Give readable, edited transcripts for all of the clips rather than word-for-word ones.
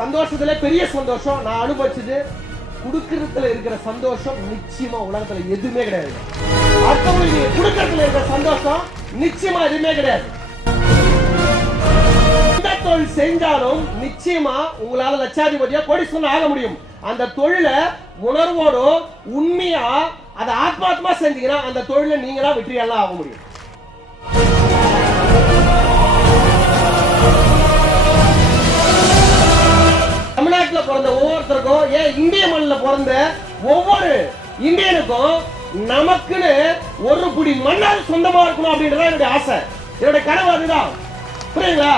சந்தோஷத்துல பெரிய சந்தோஷம் நான் அனுபவிச்சது. குடுக்கறதுல இருக்கிற சந்தோஷம் நிச்சயமா உலகத்துல எதுவுமே கிடையாது. அடுத்தவங்களுக்கு குடுக்கறதுல இருக்கிற சந்தோஷம் நிச்சயமா எதுவுமே கிடையாது. எந்த தொழில் செஞ்சாலும் நிச்சயமா உங்களால லட்சாதிபதியா கோடீஸ்வரன் ஆக முடியும். அந்த தொழிலை உணர்வோடு உண்மையா அதை ஆத்மாத்மா செஞ்சீங்கன்னா அந்த தொழில நீங்க தான் வெற்றியெல்லாம் ஆக முடியும். தமிழ்நாட்டுல பிறந்த ஒவ்வொருத்தருக்கும், ஏன் இந்திய மண்ணில் பிறந்த ஒவ்வொரு இந்தியனுக்கும் நமக்குன்னு ஒரு புடி மண்ணால் சொந்தமா இருக்கணும் அப்படின்றத என்னுடைய ஆசை, என்னுடைய கனவு. அதுதான். புரியுங்களா?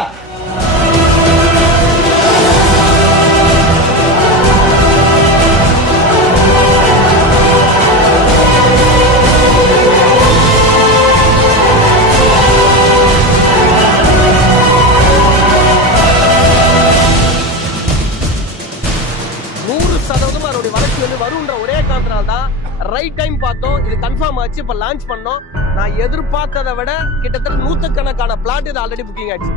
அவருடைய வளர்ச்சி வந்து வரும்ன்ற ஒரே காரணத்தினால தான் ரைட் டைம் பார்த்தோம். இது கன்ஃபார்ம் ஆச்சு. இப்ப லான்ச் பண்ணோம். நான் எதிர்பார்த்ததை விட கிட்டத்தட்ட 100கணக்கான பிளாட் இது ஆல்ரெடி புக்கிங் ஆச்சு.